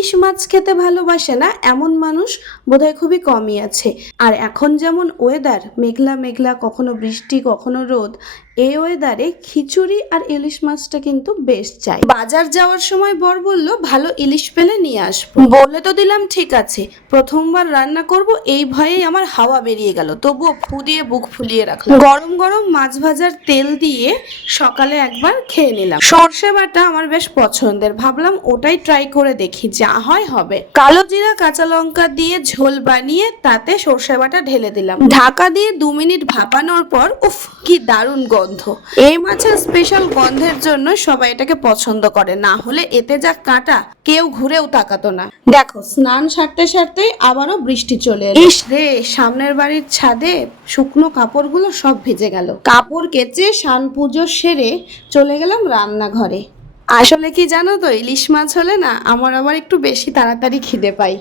ইলিশ মাছ খেতে ভালোবাসে না, এমন মানুষ বোধহয় খুবই কমই আছে। আর এখন যেমন ওয়েদার মেঘলা মেঘলা, কখনো বৃষ্টি, কখনো রোদ এই ওয়েদারে খিচুড়ি আর ইলিশ মাছটা কিন্তু বেশ চাই। বাজার যাওয়ার সময় বর বলল, ভালো ইলিশ পেলে নিয়ে আসব। বলে তো দিলাম, ঠিক আছে। প্রথমবার রান্না করব, এই ভয়েই আমার হাওয়া বেরিয়ে গেল। তবুও ফু দিয়ে বুক ফুলিয়ে রাখলাম। গরম গরম মাছ ভাজার তেল দিয়ে সকালে একবার খেয়ে নিলাম। সর্ষে বাটা আমার বেশ পছন্দের। ভাবলাম ওটাই ট্রাই করে দেখি, যা হয় হবে। কালো জিরা, কাঁচা লঙ্কা দিয়ে ঝোল বানিয়ে তাতে সর্ষে বাটা ঢেলে দিলাম। ঢাকা দিয়ে দু মিনিট ভাপানোর পর, উফ, কি দারুণ গন্ধ। এই মাছের স্পেশাল গন্ধের জন্য সবাই এটাকে পছন্দ করে। না হলে এতে যা কাঁটা কেউ ঘুরেও তাকাতো না। দেখো স্নান সারতে সারতেই আবারও বৃষ্টি চলে এলো। ইস! রে সামনের বাড়ির ছাদে শুকনো কাপড়গুলো সব ভিজে গেল। কাপড় কেচে সান পুজো সেরে চলে গেলাম রান্নাঘরে। আসলে কি জানো তো ইলিশ মাছ হলে না আমার আবার একটু বেশি তাড়াতাড়ি খিদে পাই